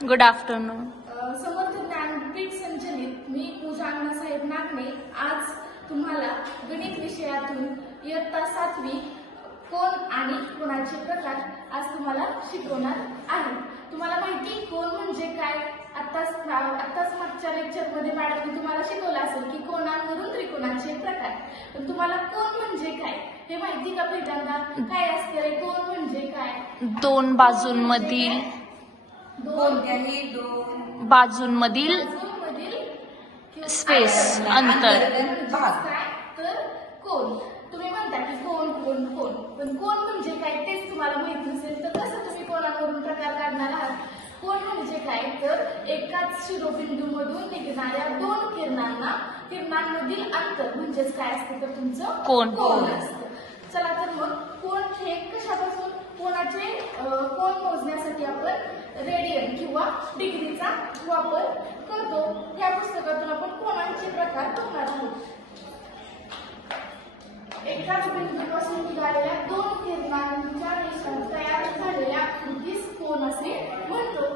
Good afternoon. समर्थ ज्ञानपीठ संचलित मी पूजा अण्णासाहेब नागणे आज तुम्हाला गणित विषयातून इयत्ता 7वी कोन आणि कोनाचे प्रकार आज तुम्हाला शिकवणार आहे. तुम्हाला माहिती कोन म्हणजे काय? आत्ताच मागच्या लेक्चरमध्ये मॅडमने तुम्हाला शिकवलं असेल की कोनांवरून त्रिकोणाचे प्रकार. पण तुम्हाला कोन म्हणजे काय हे माहिती का? पहिल्यांदा काय असते कोन म्हणजे काय? दोन बाजूंमधील कोणत्याही दोन बाजूंमधील स्पेस अंतर. काय तर कोन. तुम्ही म्हणता की कोन कोन कोन, पण कोन म्हणजे काय तेच तुम्हाला माहित नसेल तर कसं तुम्ही कोनावरून प्रकार काढणार आहात? कोन म्हणजे काय तर एकाच शिरोबिंदूमधून निघणाऱ्या दोन किरणांमधील अंतर म्हणजेच काय असतं तर तुमचं कोन. कोन असतं. चला तर मग कोन हे कशापासून कोन मोजण्यासाठी आपण रेडियन किंवा डिग्रीचा वापर करतो. या पुस्तकातून आपण कोनांचे प्रकार बघणार आहोत. एकाच बिंदूपासून निघालेल्या दोन किरणांच्या रेषा तयार झालेल्या आकृतीस कोन असे म्हणतो.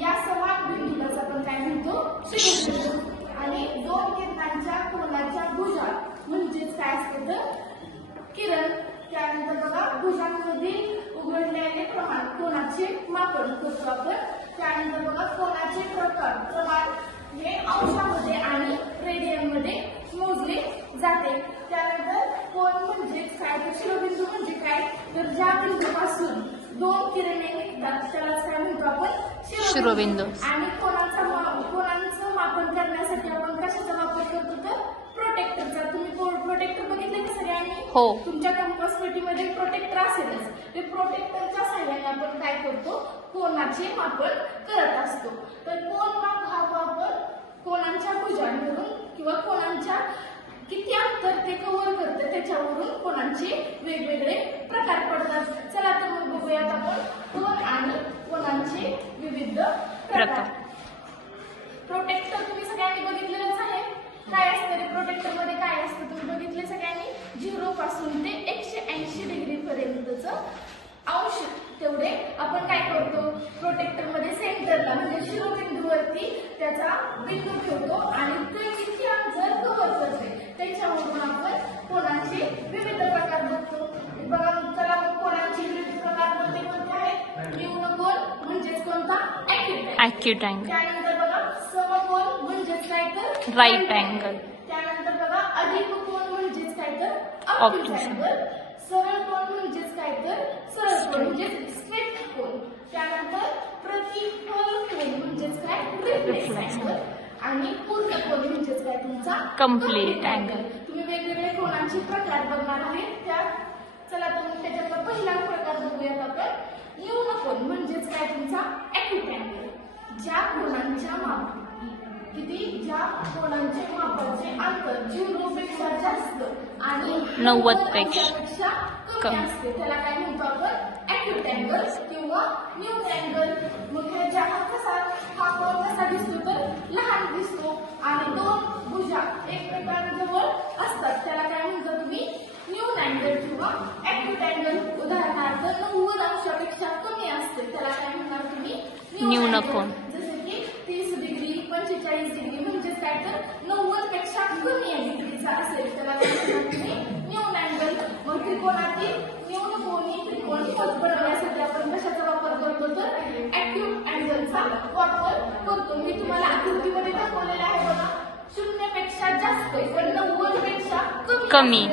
या समान बिंदूलाच आपण काय म्हणतो? शिरोबिंदू. आणि दोन किरणांच्या कोनाच्या भुजा म्हणजेच काय असते तर किरण. त्यानंतर बघा भुजांमधील उघडलेले प्रमाण कोनाचे मापन करतो आपण. त्यानंतर बघा कोनाचे प्रमाण हे अंशामध्ये आणि रेडियनमध्ये मोजले जाते. त्यानंतर कोन म्हणजेच काय तर शिरोबिंदू म्हणजे काय तर ज्या बिंदूपासून दोन किरणे निघतात त्यालाच काय म्हणतो आपण? शिरोबिंदू. आणि कोनांचं मापन करण्यासाठी आपण कशाचा वापर करतो तर प्रोटेक्टरचा. तुम्ही प्रोटेक्टर बघितले का सगळ्यांनी? हो. तुमच्या कंपास पेटीमध्ये प्रोटेक्टर असेलच. ते प्रोटेक्टरच्या सहाय्याने आपण काय करतो? कोनाचे मापन करत असतो. तर कोनमाप हा वापर कोनांच्या भुजांवरून किंवा कोनांच्या किती अंतर ते कव्हर करते त्याच्यावरून कोनांचे वेगवेगळे प्रकार पडतात. चला तर मग बघूयात आपण कोन आणि कोनांचे विविध प्रकार. प्रोटेक्टर तुम्ही सगळ्यांनी बघितलेलंच आहे. काय असतं रे प्रोटेक्टर मध्ये? काय असतं तुम्ही बघितले सगळ्यांनी? 0 पासून ते 180 डिग्री पर्यंतचं अंश तेवढे आपण काय करतो? प्रोटेक्टर मध्ये सेंटरला म्हणजे शिरोबिंदूवरती त्याचा बिंदू ठेवतो आणि ते किती अंतर कव्हर करते त्याच्यावरून आपण कोनांचे विविध प्रकार बघतो. बघा चला मग कोनांचे विविध प्रकार कोणते आहेत? न्यून कोन म्हणजेच कोणता? Acute angle. त्यानंतर बघा समकोन म्हणजेच काय तर राईट अँगल. त्यानंतर बघा अधिक कोन म्हणजेच काय तर ऑब्ट्यूज अँगल. सरळ कोन म्हणजेच काय तर सरळ कोन म्हणजेच स्ट्रेट कोन. त्यानंतर प्रतिफल कोन म्हणजेच काय? Reflex angle. आणि पूर्ण कोन म्हणजेच काय तुमचा? Complete angle. तुम्ही वेगवेगळे कोनांचे प्रकार बघणार आहेत. चला तुम्ही त्याच्यातला पहिला प्रकार बघूयात आपण. न्यून कोन म्हणजेच काय तुमचा? Acute angle. ज्या कोनांचे मापाचे अंतर 0 पेक्षा जास्त आणि 90 पेक्षा कमी असते त्याला काय म्हणतो आपण? ॲक्यूट अँगल किंवा न्यून अँगल. मग हा कोन कसा दिसतो तर लहान दिसतो आणि दोन भुजा एकमेकांजवळ असतात त्याला काय म्हणतो तुम्ही? न्यून अँगल किंवा ॲक्यूट अँगल. उदाहरणार्थ 90 अंशापेक्षा कमी असते त्याला काय म्हणणार तुम्ही? न्यून कोन. जसे की 30 डिग्री 45 डिग्री म्हणजेच काय तर 90 पेक्षा कमी डिग्रीचा असेल त्याला काय म्हणणार तुम्ही? न्यून अँगल. मग त्रिकोणातील न्यून कोनी त्रिकोण बनवण्यासाठी आपण कशाचा वापर करतो तर ॲक्यूट अँगलचा वापर करतो. मी तुम्हाला आकृतीमध्ये दाखवलेला आहे बघा. 0 पेक्षा जास्त पण 90 पेक्षा कमी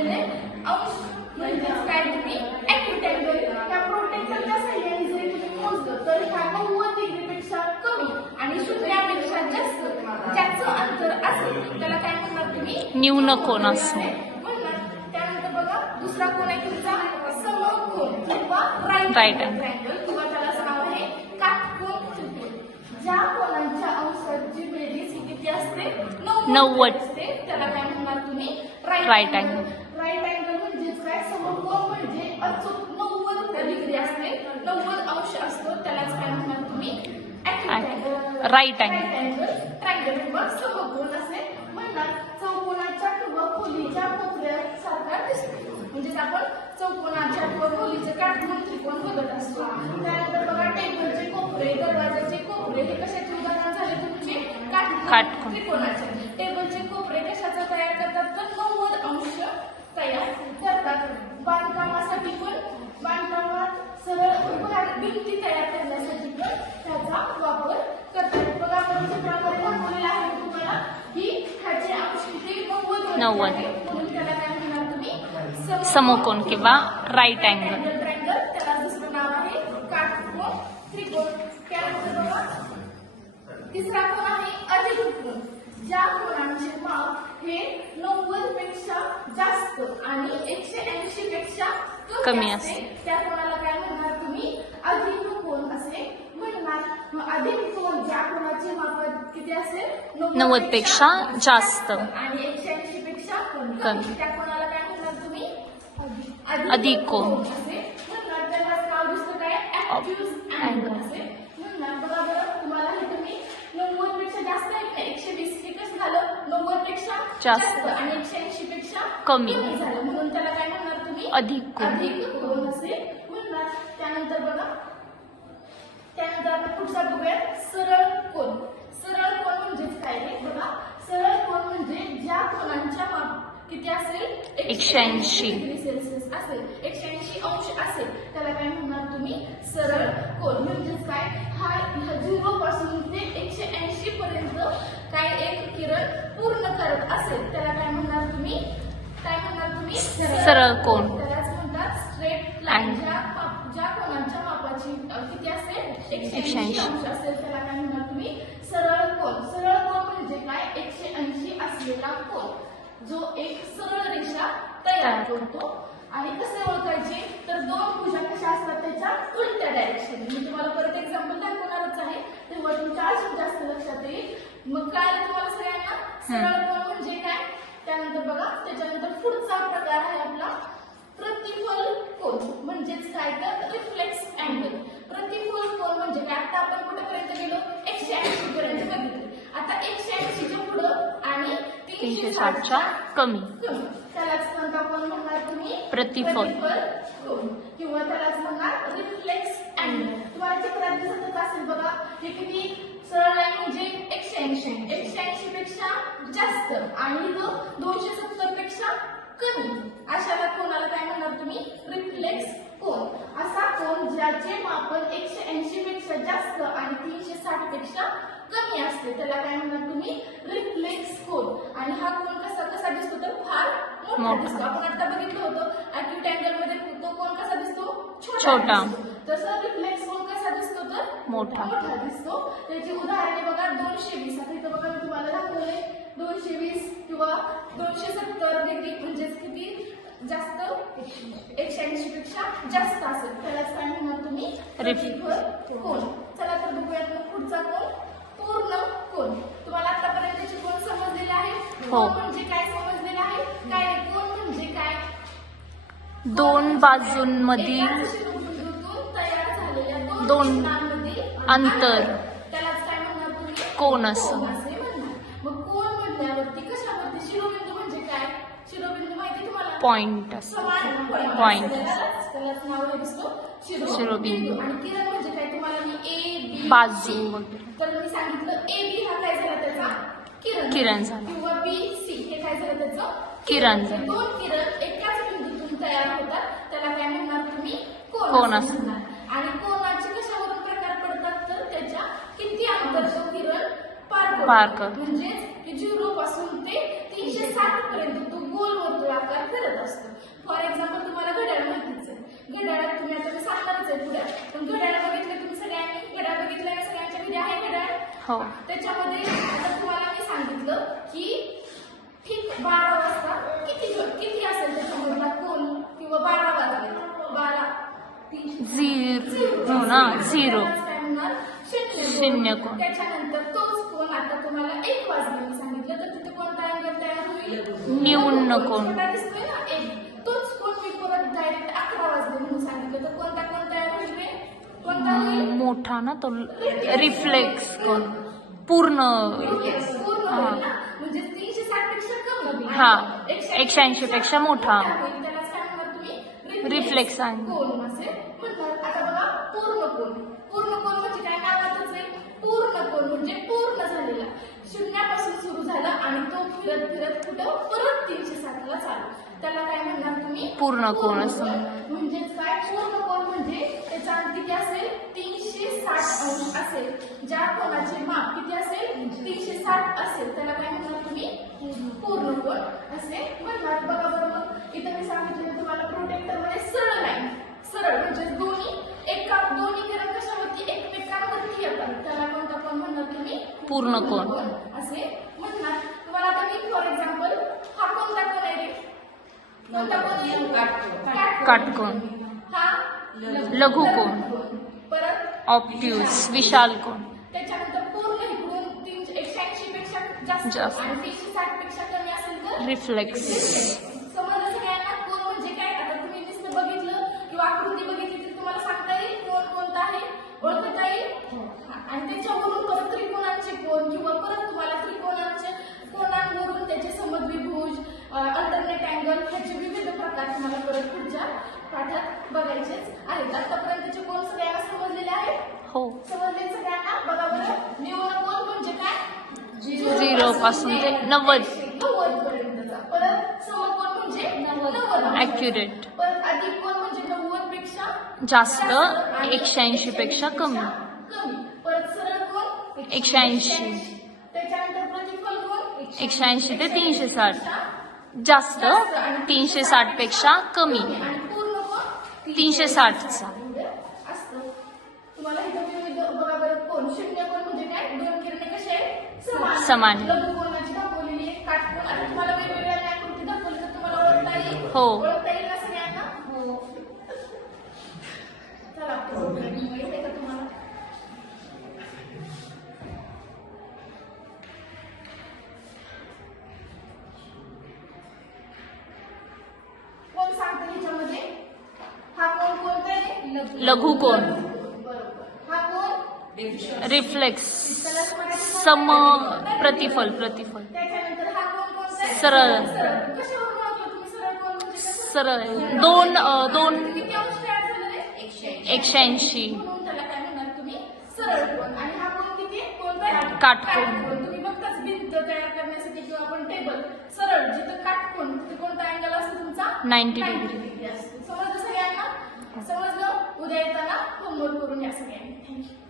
अंश म्हणजेच काय तुम्ही? Acute angle. त्या प्रोटेक्टरच्या सहाय्याने जरी तुम्ही मोजलं तर हा 90 डिग्रीपेक्षा कमी आणि 0 पेक्षा जास्त ज्याचं अंतर असेल त्याला काय म्हणणार तुम्ही? न्यून कोन असणे. त्यानंतर बघा दुसरा कोन आहे तुमचा समकोन किंवा राईट अँगल किंवा त्याला नाव आहे काटकोन त्रिकोण. ज्या कोनांच्या अंशाची बेरीज ही किती असते? 90 असते त्याला काय म्हणणार तुम्ही? Right angle. राईट अँगल म्हणजेच काय? समकोन म्हणजे अचूक 90 डिग्री असते 90 अंश असतो त्यालाच काय म्हणणार तुम्ही? Right angle. ट्रायंगल किंवा समकोन असे म्हणतात. चौकोनाच्या किंवा खोलीच्या कोपऱ्यासारखा दिसतो म्हणजेच आपण चौकोनाच्या किंवा खोलीचे काटकोन त्रिकोण बघत असतो. त्यानंतर बघा टेबलचे कोपरे दरवाजाचे कोपरे काटकोन. त्रिकोणाचे. टेबलचे कोपरे कशाचा तयार करतात तर 90 अंश तयार करतात. बांधकामासाठी पण बांधकामात सरळ भिंती तयार करण्यासाठी पण त्याचा वापर करतात. बघा आपण चित्रामध्ये दाखवलेला आहे तुम्हाला की ह्याचे अंश किती 90 आहे. म्हणून त्याला काय म्हणणार तुम्ही समकोन किंवा राईट अँगल. ट्रायंगल. त्याला दुसरं नाव आहे काटकोन त्रिकोण. त्यानंतर बघा तिसरा कोन आहे अधिकोन. ज्या कोणांचे माप हे 90 पेक्षा जास्त आणि 180 पेक्षा कमी असते त्या कोणाला काय म्हणणार तुम्ही अधिकोन असे म्हणणार. अधिकोन ज्या कोणाचे माप किती असेल 90 पेक्षा जास्त आणि 180 पेक्षा कमी त्या कोणाला काय म्हणणार तुम्ही अधिकोन असे म्हणणार. त्याला नाव दुसरं काय ऍक्यूज अँगल असे म्हणणार. बघा बरं तुम्हाला हे तुम्ही 90 पेक्षा जास्त आहे का 120 हे कसं झालं 90 पेक्षा जास्त आणि 180 पेक्षा कमी झालं म्हणून त्याला काय म्हणणार तुम्ही अधिकोन असे म्हणणार. त्यानंतर बघा त्यानंतर आपण पुढचा बघूया सरळ कोन. सरळ कोन म्हणजेच काय रे बघा सरळ कोन म्हणजे ज्या कोणांच्या माप किती असेल 180 डिग्री सेल्सिअस असेल 180 अंश असेल त्याला काय म्हणणार तुम्ही सरळ कोन. म्हणजेच काय हा 0 पासून ते 180 पर्यंत काय एक किरण पूर्ण करत असेल त्याला काय म्हणणार तुम्ही सरळ कोन. त्यालाच म्हणतात स्ट्रेट लाईन. ज्या कोणाच्या मापाची किती असेल 180 अंश असेल त्याला काय म्हणणार तुम्ही सरळ कोन. सरळ कोन म्हणजे काय 180 असलेला कोन जो एक सरळ रेषा तयार करतो. आणि कसे ओळखायचे तर दोन भुजा कशा असतात त्याच्या उलट्या डायरेक्शन. मी तुम्हाला परत एक्झाम्पल दाखवणारच आहे तेव्हा तुमच्या अजून जास्त लक्षात येईल. मग काय तुम्हाला सगळ्यांना सरळ कोन म्हणजे काय. त्यानंतर बघा त्याच्यानंतर पुढचा प्रकार आहे आपला प्रतिफल कोन. म्हणजेच काय तर रिफ्लेक्स अँगल. प्रतिफल कोन म्हणजे काय आता आपण कुठेपर्यंत गेलो 180 पर्यंत बघितले. आता 180 च्या पुढं आणि 360 च्या कमी त्यालाच कोणता कोन म्हणणार तुम्ही प्रतिफल कोन किंवा त्यालाच म्हणणार रिफ्लेक्स अँगल. तुम्हाला चित्रात दिसतच असेल बघा हे किती सरळ लाईन म्हणजे 180 पेक्षा जास्त आणि जो 270 पेक्षा कमी अशाला कोणाला काय म्हणणार तुम्ही रिफ्लेक्स कोन. असा कोन ज्याचे मापन 180 पेक्षा जास्त आणि 360 पेक्षा कमी असते त्याला काय म्हणणार तुम्ही रिफ्लेक्स कोन. आणि हा कोन कसा दिसतो तर फार मोठा दिसतो. आपण आता बघितलं होतं अॅक्यूट अँगल मध्ये तो कोन कसा दिसतो छोटा. तसं रिफ्लेक्स कोन कसा दिसतो तर मोठा दिसतो. त्याची उदाहरणे बघा 220. आता इथं बघा मी तुम्हाला दाखवले 220 किंवा 270 डिग्री म्हणजे किती जास्त 180 पेक्षा जास्त असेल त्यालाच काय म्हणणार तुम्ही प्रतिफल कोन. चला तर बघूयात मग पुढचा कोन पूर्ण कोन. तुम्हाला आतापर्यंतचे कोन समजलेले आहे. कोन म्हणजे काय समजलेलं आहे काय कोन म्हणजे काय दोन बाजूंमधील तयार झालेल्या दोन अंतर त्यालाच काय म्हणणार तुम्ही कोन असं असे म्हणणार. मग कोन म्हणल्यावरती कशावरती शिरोबिंदू म्हणजे काय शिरोबिंदू माहिती तुम्हाला पॉइंट पॉइंट त्यालाच नाव आहे दिसतो शिरोबिंदू. आणि किरण म्हणजे काय तुम्हाला मी ए बी बाजू वगैरे तर मी सांगितलं ए बी हा काय झाला त्याचा किरण झाला किंवा बी सी हे काय झालं त्याचं किरण झालं. दोन किरण एकाच बिंदूतून तयार होतात त्याला काय म्हणणार तुम्ही कोन असं. आणि कोनाचे कशावरून प्रकार पडतात तर त्याच्या किती अंतर तो किरण पार करतो. म्हणजेच 0 पासून ते 360 पर्यंत तो गोल वर्तुळाकार करत असतो. फॉर एक्झाम्पल तुम्हाला घड्याळ माहितीच आहे. घड्याळात तुम्ही आता मी सांगणारच आहे पुढे पण घड्याळ बघितलं तुम्ही सगळ्यांनी घड्याळ बघितलं सगळ्यांच्या घरी आहे घड्याळ. हो त्याच्यामध्ये आता तुम्हाला मी सांगितलं की ठीक 12 वाजता किती असेल त्याच्यामधला कोन किंवा 12 वाजले 12 झिरो ना झिरो शून्य कोन. त्याच्यानंतर तोच कोन आता तुम्हाला 1 वाजले मी सांगितलं तर तिथे कोणता अँगल तयार होईल न्यून कोन. दिसतोय ना 1 तोच कोन मी परत डायरेक्ट 11 वाजले म्हणून सांगितलं तर कोणता कोन तयार होईल रे कोणता होईल मोठा ना तो रिफ्लेक्स कोन पूर्ण पूर्ण होईल ना म्हणजे 360 पेक्षा कमी हा 180 पेक्षा मोठा त्यालाच काय म्हणणार तुम्ही रिफ्लेक्स कोन असे म्हणतात. आता बघा पूर्ण कोन म्हणजे काय नावातच आहे पूर्ण कोन म्हणजे पूर्ण झालेला. पूर्ण कोण असं. म्हणजेच काय पूर्ण कोण म्हणजे त्याचा अंत किती असेल 360 अंश असेल. ज्या कोणाचे माप किती असेल 360 असेल त्याला काय म्हणणार तुम्ही पूर्ण कोण असे म्हणणार. बघा बरं मग इथं मी सांगितलं तुम्हाला प्रोटेक्टर मध्ये सरळ लाईन सरळ म्हणजे दोन्ही किरण कशावरती एकमेकांवरती येतात त्याला कोणता कोण म्हणणार तुम्ही पूर्ण कोण असे म्हणणार. तुम्हाला आता मी फॉर एक्झाम्पल हा कोणता कोण आहे रे कोणता कोण काटकोन, हा लघुकोन, परत ऑब्ट्यूज, विशाल कोण, त्याच्यानंतर पूर्ण इकडून 180 पेक्षा जास्त आणि 360 पेक्षा कमी असेल तर रिफ्लेक्स. समजलं सगळ्यांना कोण म्हणजे काय. आता तुम्ही नुसतं बघितलं किंवा आकृती बघितली तर तुम्हाला सांगता येईल कोण कोणता आहे ओळखता येईल. आणि त्याच्यावरून परत त्रिकोणांचे कोण किंवा परत तुम्हाला त्रिकोणांचे कोणांवरून त्याचे समद्विभुज अल्टरनेट अँगल ह्याचे विविध प्रकार तुम्हाला परत पुढच्या पाठात बघायचेच आहेत. आतापर्यंतचे कोण सगळ्यांना समजलेले आहेत. हो. समजले सगळ्यांना. बघा बरं निव्वळ कोण म्हणजे काय 0 पासून ते 90 पर्यंतचा. परत समकोण म्हणजे 90 ॲक्युरेट, परत अधिक कोण म्हणजे 90 पेक्षा जास्त, 180 पेक्षा कमी, परत सरळ कोण 180, त्याच्यानंतर प्रतिफल कोण 180 ते 360, जास्त 360 पेक्षा कमी, आणि पूर्ण कोण 360चा. असतं. तुम्हाला इथं विविध बघा बरं कोण शून्य कोण म्हणजे काय दोन किरणे कसे आहेत समान. लघुकोणाची दाखवलेली आहे काटकोन. आता तुम्हाला वेगवेगळ्या आकृती दाखवली तर तुम्हाला ओळखता येईल. हो. ओळखता येईल ना सगळ्यांना. हो. चला माहिती आहे का तुम्हाला कोण सांगतं ह्याच्यामध्ये हा कोण कोणता आहे लघुकोन, बरोबर. हा कोण रिफ्लेक्स, सम प्रतिफल, त्याच्यानंतर हा कोण कोणता आहे सरळ, कशावरून ओळखलं तुम्ही सरळ कोण म्हणजे कसं सरळ, दोन किती अंश तयार झालेले 180, म्हणून त्याला काय म्हणणार तुम्ही सरळ कोण. आणि हा कोण किती कोणता आहे काटकोन. तुम्ही बघताच भिंत तयार करण्यासाठी किंवा आपण टेबल सरळ जिथं काटकोन तिथे कोणता अँगल असतो तुमचा 90 डिग्री. असतो. समजलं सगळ्यांना. समजलं. उद्या येताना होमवर्क करून या सगळ्यांनी. थँक्यू.